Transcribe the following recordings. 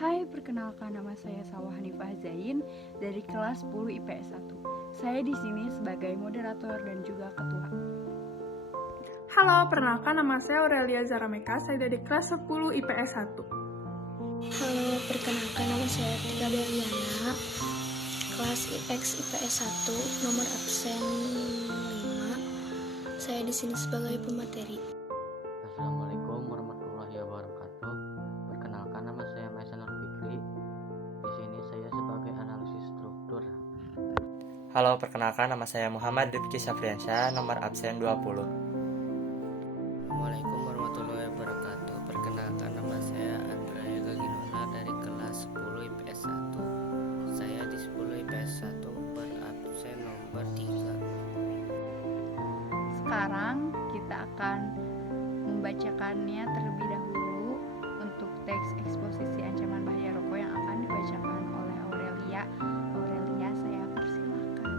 Hai, perkenalkan nama saya Sawah Hanifah Zain dari kelas 10 IPS 1. Saya di sini sebagai moderator dan juga ketua. Halo, perkenalkan nama saya Aurelia Zarameka, saya dari kelas 10 IPS 1. Halo, perkenalkan nama saya Tika Deliana, kelas IPS 1, nomor absen 5. Saya di sini sebagai pemateri. Assalamualaikum warahmatullahi wabarakatuh. Perkenalkan nama saya Maisan Nur Fikri. Di sini saya sebagai analisis struktur. Halo, perkenalkan nama saya Muhammad Rifki Safriansyah, nomor absen 20. Assalamualaikum warahmatullahi wabarakatuh. Perkenalkan nama saya Andrea Gaginona dari kelas 10 IPS 1. Saya di 10 IPS 1 berabsen nomor 3. Sekarang kita akan membacakannya terlebih dahulu untuk teks eksposisi ancaman bahaya rokok yang akan dibacakan oleh Aurelia. Aurelia, saya persilakan.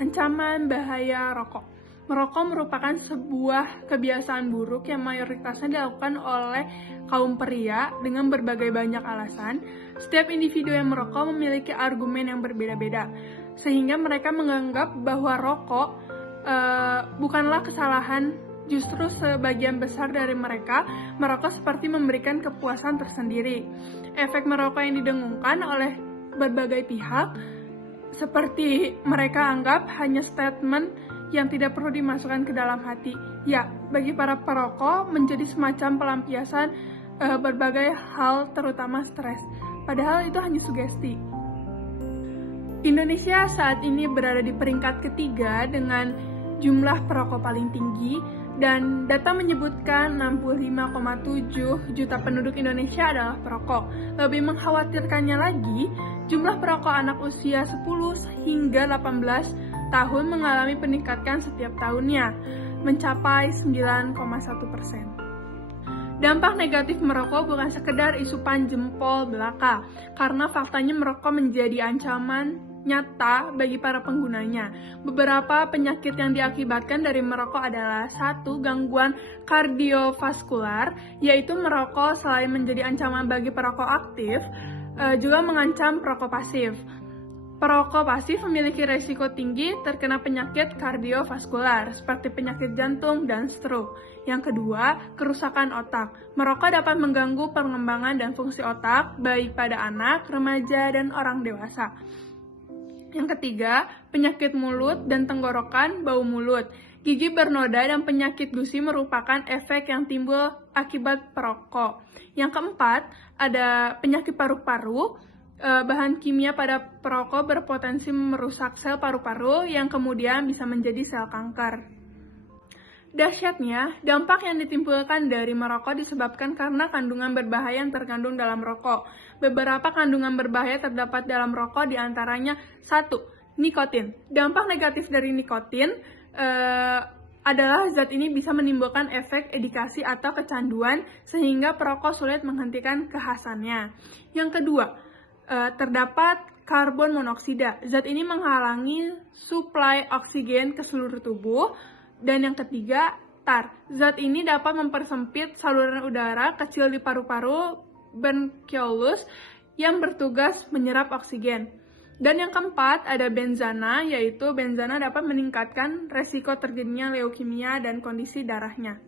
Ancaman bahaya rokok. Merokok merupakan sebuah kebiasaan buruk yang mayoritasnya dilakukan oleh kaum pria dengan berbagai banyak alasan. Setiap individu yang merokok memiliki argumen yang berbeda-beda, sehingga mereka menganggap bahwa rokok bukanlah kesalahan. Justru sebagian besar dari mereka merokok seperti memberikan kepuasan tersendiri. Efek merokok yang didengungkan oleh berbagai pihak seperti mereka anggap hanya statement yang tidak perlu dimasukkan ke dalam hati. Ya, bagi para perokok menjadi semacam pelampiasan berbagai hal, terutama stres. Padahal itu hanya sugesti. Indonesia saat ini berada di peringkat ketiga dengan jumlah perokok paling tinggi, dan data menyebutkan 65,7 juta penduduk Indonesia adalah perokok. Lebih mengkhawatirkannya lagi, jumlah perokok anak usia 10 hingga 18 tahun mengalami peningkatan setiap tahunnya, mencapai 9,1%. Dampak negatif merokok bukan sekedar isupan jempol belaka, karena faktanya merokok menjadi ancaman nyata bagi para penggunanya. Beberapa penyakit yang diakibatkan dari merokok adalah: 1. Gangguan kardiovaskular, yaitu merokok selain menjadi ancaman bagi perokok aktif, juga mengancam perokok pasif. Perokok pasif memiliki risiko tinggi terkena penyakit kardiovaskular seperti penyakit jantung dan stroke. Yang kedua, kerusakan otak. Merokok dapat mengganggu pengembangan dan fungsi otak baik pada anak, remaja, dan orang dewasa. Yang ketiga, penyakit mulut dan tenggorokan, bau mulut. Gigi bernoda dan penyakit gusi merupakan efek yang timbul akibat perokok. Yang keempat, ada penyakit paru-paru. Bahan kimia pada perokok berpotensi merusak sel paru-paru yang kemudian bisa menjadi sel kanker. Dahsyatnya, dampak yang ditimbulkan dari merokok disebabkan karena kandungan berbahaya yang terkandung dalam rokok. Beberapa kandungan berbahaya terdapat dalam rokok, diantaranya 1. Nikotin. Dampak negatif dari nikotin adalah zat ini bisa menimbulkan efek edikasi atau kecanduan sehingga perokok sulit menghentikan kekhasannya. Yang kedua, terdapat karbon monoksida. Zat ini menghalangi suplai oksigen ke seluruh tubuh. Dan yang ketiga, tar. Zat ini dapat mempersempit saluran udara kecil di paru-paru bronchiolus yang bertugas menyerap oksigen. Dan yang keempat, ada benzana, yaitu benzana dapat meningkatkan resiko terjadinya leukemia dan kondisi darahnya.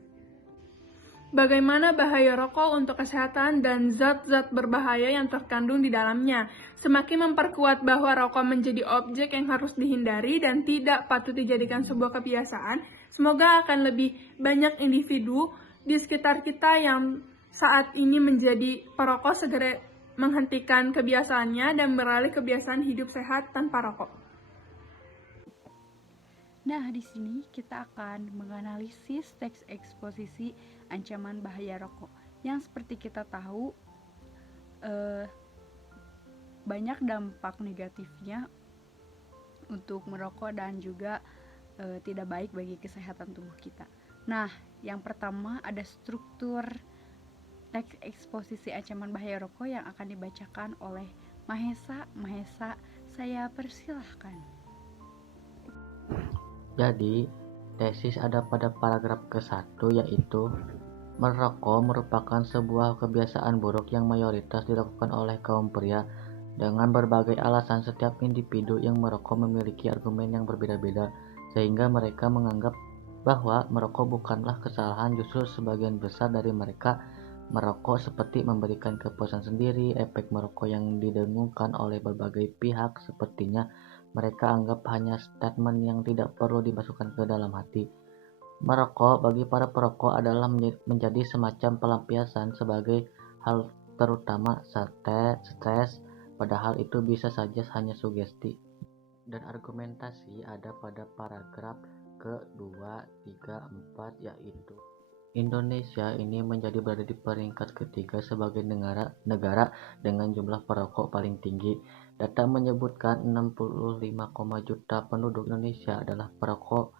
Bagaimana bahaya rokok untuk kesehatan dan zat-zat berbahaya yang terkandung di dalamnya? Semakin memperkuat bahwa rokok menjadi objek yang harus dihindari dan tidak patut dijadikan sebuah kebiasaan. Semoga akan lebih banyak individu di sekitar kita yang saat ini menjadi perokok segera menghentikan kebiasaannya dan beralih kebiasaan hidup sehat tanpa rokok. Nah, di sini kita akan menganalisis teks eksposisi ancaman bahaya rokok. Yang seperti kita tahu, banyak dampak negatifnya untuk merokok dan juga tidak baik bagi kesehatan tubuh kita. Nah, yang pertama ada struktur teks eksposisi ancaman bahaya rokok yang akan dibacakan oleh Mahesa. Mahesa, saya persilahkan. Jadi, tesis ada pada paragraf ke-1, yaitu Merokok merupakan sebuah kebiasaan buruk yang mayoritas dilakukan oleh kaum pria. Dengan berbagai alasan, setiap individu yang merokok memiliki argumen yang berbeda-beda, sehingga mereka menganggap bahwa merokok bukanlah kesalahan. Justru sebagian besar dari mereka merokok seperti memberikan kepuasan sendiri. Efek merokok yang didengungkan oleh berbagai pihak sepertinya mereka anggap hanya statement yang tidak perlu dimasukkan ke dalam hati. Merokok bagi para perokok adalah menjadi semacam pelampiasan sebagai hal terutama stres, padahal itu bisa saja hanya sugesti. Dan argumentasi ada pada paragraf ke-2, 3, 4, yaitu Indonesia ini berada di peringkat ketiga sebagai negara dengan jumlah perokok paling tinggi. Data menyebutkan 65, juta penduduk Indonesia adalah perokok.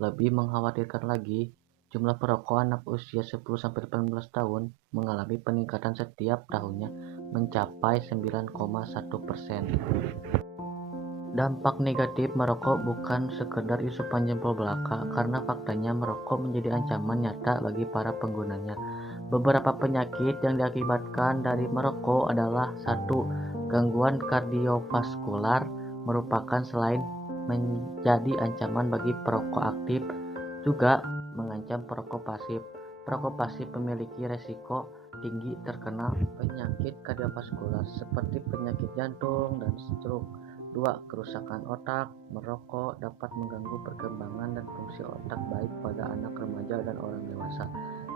Lebih mengkhawatirkan lagi, jumlah perokok anak usia 10-18 tahun mengalami peningkatan setiap tahunnya mencapai 9,1%. Dampak negatif merokok bukan sekedar isu jempol belaka, karena faktanya merokok menjadi ancaman nyata bagi para penggunanya. Beberapa penyakit yang diakibatkan dari merokok adalah 1. Gangguan kardiovaskular merupakan selain menjadi ancaman bagi perokok aktif, juga mengancam perokok pasif. Perokok pasif memiliki resiko tinggi terkena penyakit kardiovaskular seperti penyakit jantung dan stroke. 2. Kerusakan otak. Merokok dapat mengganggu perkembangan dan fungsi otak baik pada anak remaja dan orang dewasa.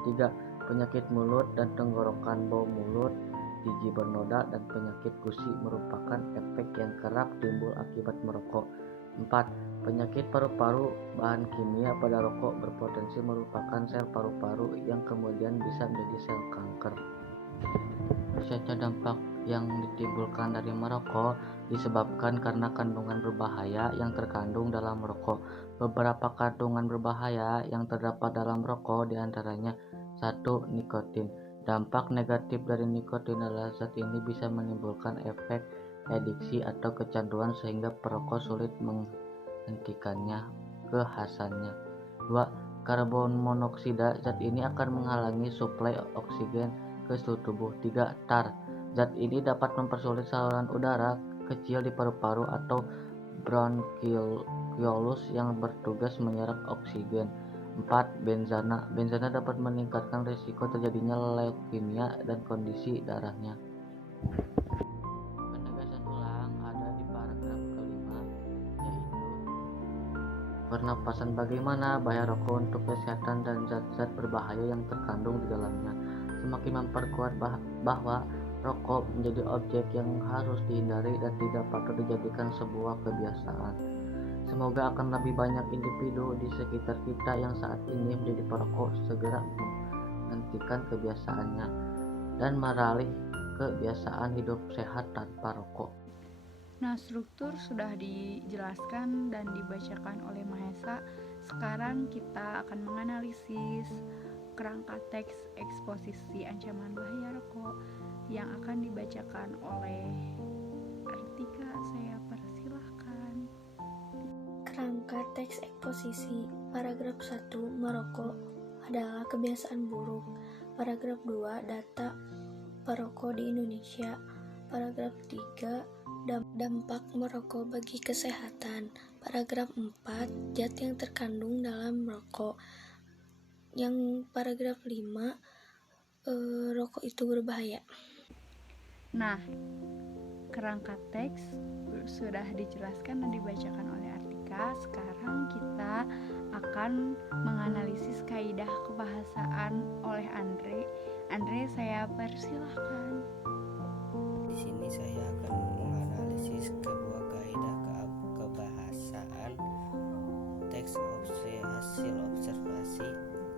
3. Penyakit mulut dan tenggorokan, bau mulut, gigi bernoda, dan penyakit gusi merupakan efek yang kerap timbul akibat merokok. 4. Penyakit paru-paru. Bahan kimia pada rokok berpotensi merupakan sel paru-paru yang kemudian bisa menjadi sel kanker. Saja dampak yang ditimbulkan dari merokok disebabkan karena kandungan berbahaya yang terkandung dalam rokok. Beberapa kandungan berbahaya yang terdapat dalam rokok diantaranya 1. Nikotin. Dampak negatif dari nikotin adalah zat ini bisa menimbulkan efek adiksi atau kecanduan sehingga perokok sulit menghentikannya kekhasannya. 2. Karbon monoksida. Zat ini akan menghalangi suplai oksigen ke seluruh tubuh. 3. Tar. Zat ini dapat mempersulit saluran udara kecil di paru-paru atau bronkiolus yang bertugas menyerap oksigen. 4. Benzana. Benzana dapat meningkatkan risiko terjadinya leukemia dan kondisi darahnya. Penegasan ulang ada di paragraf ke-5, yaitu pernapasan. Bagaimana bahaya rokok untuk kesehatan dan zat-zat berbahaya yang terkandung di dalamnya. Semakin memperkuat bahwa rokok menjadi objek yang harus dihindari dan tidak patut dijadikan sebuah kebiasaan. Semoga akan lebih banyak individu di sekitar kita yang saat ini menjadi perokok segera menghentikan kebiasaannya dan beralih kebiasaan hidup sehat tanpa rokok. Nah, struktur sudah dijelaskan dan dibacakan oleh Mahesa. Sekarang kita akan menganalisis kerangka teks eksposisi ancaman bahaya rokok yang akan dibacakan oleh Artika. Saya persilahkan. Kerangka teks eksposisi. Paragraf 1. Merokok adalah kebiasaan buruk. Paragraf 2. Data perokok di Indonesia. Paragraf 3. Dampak merokok bagi kesehatan. Paragraf 4. Zat yang terkandung dalam merokok. Yang paragraf 5. Rokok itu berbahaya. Nah, kerangka teks sudah dijelaskan dan dibacakan oleh Artika. Sekarang kita akan menganalisis kaidah kebahasaan oleh Andre. Andre, saya persilahkan. Di sini saya akan menganalisis sebuah kaidah kebahasaan teks hasil observasi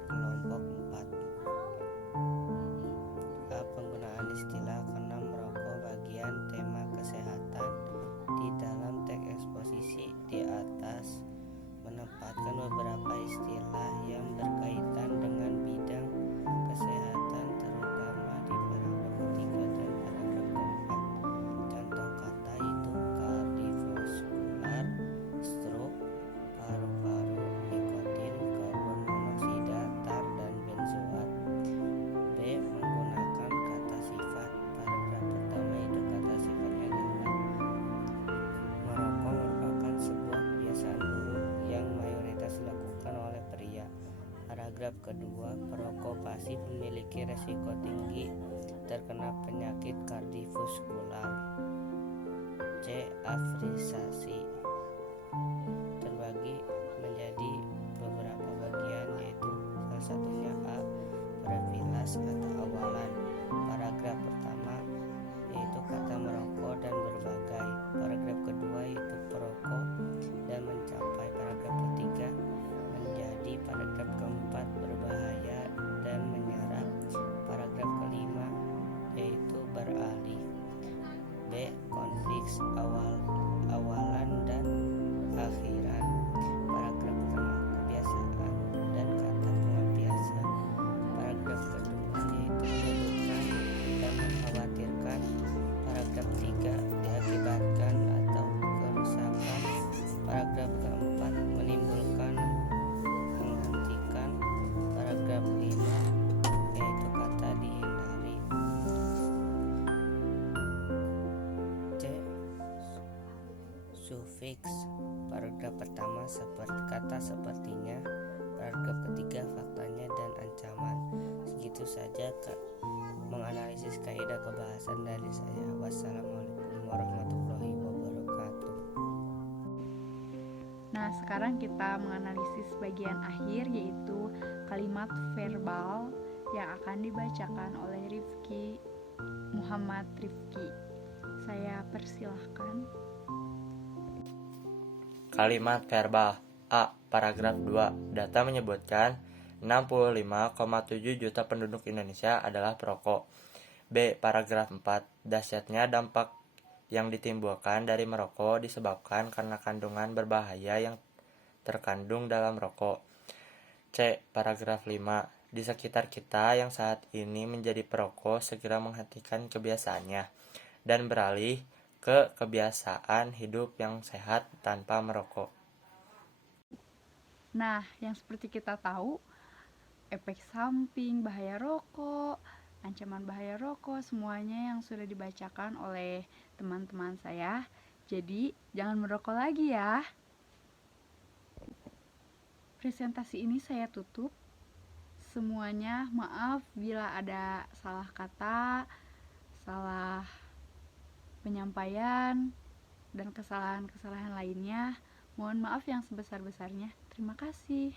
kelompok 4. Penggunaan istilah kena merokok bagian tema kesehatan di dalam teks eksposisi di atas menempatkan beberapa istilah yang berkaitan dengan bidang kesehatan terutama di paragraf 3 dan paragraf 4. Contoh kedua, perokok pasif memiliki resiko tinggi terkena penyakit kardiovaskular. C. Afrisasi terbagi menjadi beberapa bagian, yaitu salah satunya A. Prefilas atau awalan. Paragraf pertama yaitu kata merokok dan berbagai. Paragraf kedua yaitu perokok dan mencapai. Paragraf ketiga menjadi. Paragraf keempat berbahaya dan menyerap. Paragraf kelima yaitu beralih. B. Konflik awalan dan akhiran. Paragraf pertama kebiasaan dan kata pelampiasan. Paragraf kedua yaitu menyebutkan dan mengkhawatirkan. Paragraf 3 diakibatkan atau kerusakan. Paragraf keempat menimbulkan, menghentikan. Paragraf 5 yaitu kata dihindari. C. Sufiks. Paragraf pertama kata sepertinya. Paragraf ketiga faktanya dan ancaman. Segitu saja menganalisis kaidah kebahasan dari saya. Wassalamualaikum warahmatullahi wabarakatuh. Nah, sekarang kita menganalisis bagian akhir, yaitu kalimat verbal yang akan dibacakan oleh Muhammad Rifki. Saya persilahkan. Kalimat verbal. A. Paragraf 2. Data menyebutkan 65,7 juta penduduk Indonesia adalah perokok. B. Paragraf 4. Dahsyatnya dampak yang ditimbulkan dari merokok disebabkan karena kandungan berbahaya yang terkandung dalam rokok. C. Paragraf 5. Di sekitar kita yang saat ini menjadi perokok segera menghentikan kebiasaannya dan beralih ke kebiasaan hidup yang sehat tanpa merokok. Nah, yang seperti kita tahu, efek samping bahaya rokok, ancaman bahaya rokok, semuanya yang sudah dibacakan oleh teman-teman saya. Jadi, jangan merokok lagi ya. Presentasi ini saya tutup. Semuanya maaf bila ada salah kata, salah penyampaian, dan kesalahan-kesalahan lainnya. Mohon maaf yang sebesar-besarnya. Terima kasih.